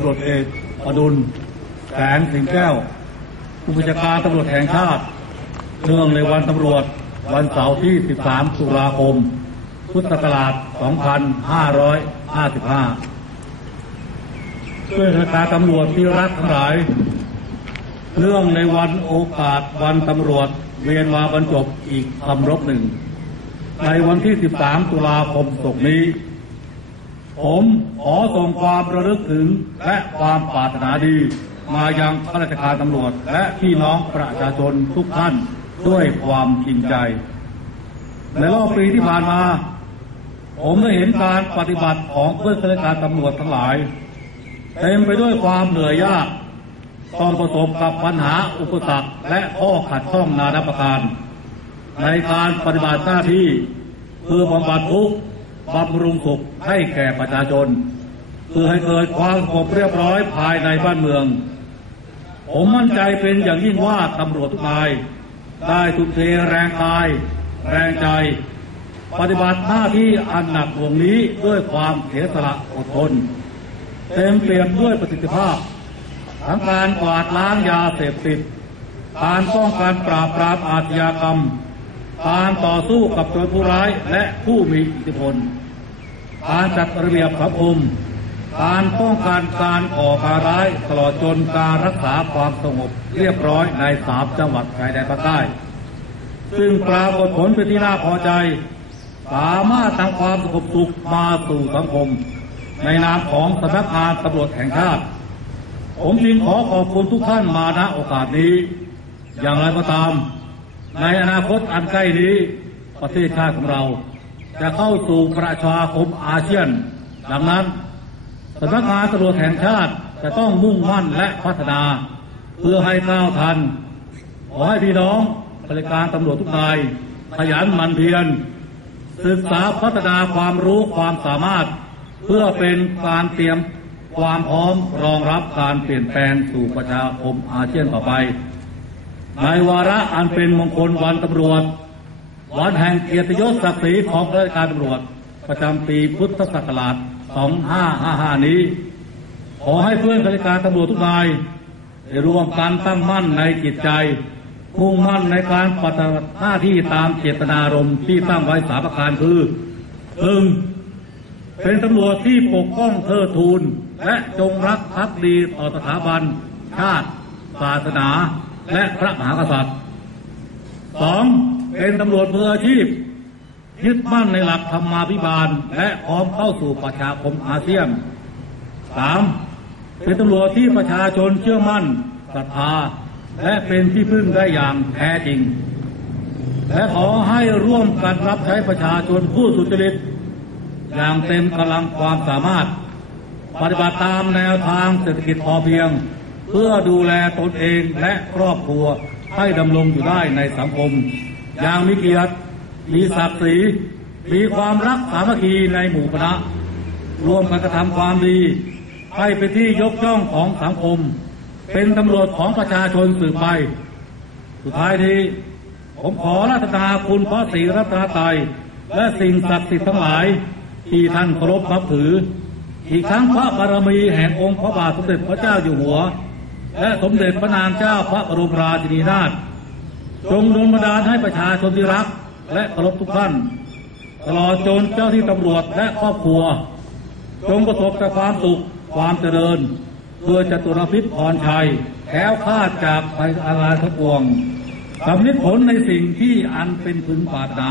ำรวจเอกอดุลแสงสิงแก้วผู้บัญชาการตำรวจแห่งชาติเนื่องในวันตำรวจวันเสาร์ที่ 13 ตุลาคม พุทธศักราช 2555เพื่อราชการตำรวจที่รักทั้งหลาย เนื่องในวันโอกาสวันตำรวจเวียนมาบรรจบอีกคำรบหนึ่ง ในวันที่ 13 ตุลาคมศกนี้ ผมขอส่งความระลึกถึงและความปรารถนาดี มายังข้าราชการตำรวจ และพี่น้องประชาชนทุกท่านด้วยความจริงใจ ในรอบปีที่ผ่านมา ผมได้เห็นการปฏิบัติของเพื่อนข้าราชการตำรวจทั้งหลาย เต็มไปด้วยความเหนื่อยยากต้องประสบกับปัญหาอุปสรรคและข้อขัดข้องนานาประการ ในการปฏิบัติหน้าที่เพื่อบำบัดทุกข์ บำรุงสุขให้แก่ประชาชนเพื่อให้เกิดความสงบเรียบร้อยภายในบ้านเมือง ผมมั่นใจเป็นอย่างยิ่งว่าตำรวจทุกนาย ได้ทุ่มเทแรงกาย แรงใจ ปฏิบัติหน้าที่อันหนักหน่วงนี้ด้วยความเสียสละอดทน เต็มเปี่ยมด้วยประสิทธิภาพ ทั้งการกวาดล้างยาเสพติด การป้องกันปราบปรามอาชญากรรม การต่อสู้กับโจรผู้ร้ายและผู้มีอิทธิพล การจัดระเบียบสังคมการป้องกันการก่อการร้ายตลอดจนการรักษาความสงบเรียบร้อยในสามจังหวัดชายแดนภาคใต้ ซึ่งปรากฏผลเป็นที่น่าพอใจ สามารถทำความสงบสุขมาสู่สังคม ในนามของสำนักงานตำรวจแห่งชาติ ผมจึงขอขอบคุณทุกท่านมาณโอกาสนี้ อย่างไรก็ตาม ในอนาคตอันใกล้นี้ประเทศชาติของเรา จะเข้าสู่ประชาคมอาเซียน ดังนั้นสำนักงานตำรวจแห่งชาติจะต้องมุ่งมั่นและพัฒนา เพื่อให้ก้าวทัน ขอให้พี่น้องบริการตำรวจทุกนายขยันหมั่นเพียรศึกษาพัฒนาความรู้ความสามารถ เพื่อเป็นการเตรียมความพร้อมรองรับการเปลี่ยนแปลงสู่ประชาคมอาเซียนต่อไป ในวาระอันเป็นมงคลวันตำรวจ วันแห่งเกียรติยศศักดิ์ศรีของข้าราชการตำรวจ ประจำปีพุทธศักราช 2555 นี้ ขอให้เพื่อนข้าราชการตำรวจทุกนายได้ร่วมกันตั้งมั่นในจิตใจมุ่งมั่นในการปฏิบัติหน้าที่ตามเจตนารมณ์ที่ตั้งไว้สามประการคือหนึ่งเป็นตำรวจที่ปกป้องเทิดทูนและจงรักภักดีต่อสถาบัน ชาติ ศาสนา และพระมหากษัตริย์สองเป็นตำรวจมืออาชีพ ยึดมั่นในหลักธรรมาภิบาล และพร้อมเข้าสู่ประชาคมอาเซียนสามเป็นตำรวจที่ประชาชนเชื่อมั่นศรัทธาและเป็นที่พึ่งได้อย่างแท้จริง และขอให้ร่วมกันรับใช้ประชาชนผู้สุจริต อย่างเต็มกำลังความสามารถ ปฏิบัติตามแนวทางเศรษฐกิจพอเพียง เพื่อดูแลตนเองและครอบครัวให้ดำรงอยู่ได้ในสังคม อย่างมีเกียรติมีศักดิ์ศรีมีความรักสามัคคีในหมู่คณะรวมกันกระทำความดี ให้เป็นที่ยกย่องของสังคม เป็นตำรวจของประชาชนสืบไป สุดท้ายนี้ผมขอรัตนาคุณพระศรีรัตนตรัยและสิ่งศักดิ์สิทธิ์ทั้งหลาย ที่ท่านเคารพนับถือ อีกทั้งพระบารมีแห่งองค์พระบาทสมเด็จพระเจ้าอยู่หัว และสมเด็จพระนางเจ้าพระบรมราชินีนาถจงดลบันดาลให้ประชาชนที่รัก และเคารพทุกท่านตลอดจนเจ้าที่ตำรวจและครอบครัว จงประสบแต่ความสุขความเจริญเพื่อจตุรพิษพรชัยแค้วคาดจากภัยอาลาทั้งปวงสำลิดผลในสิ่งที่อันเป็นพึงปรารถนา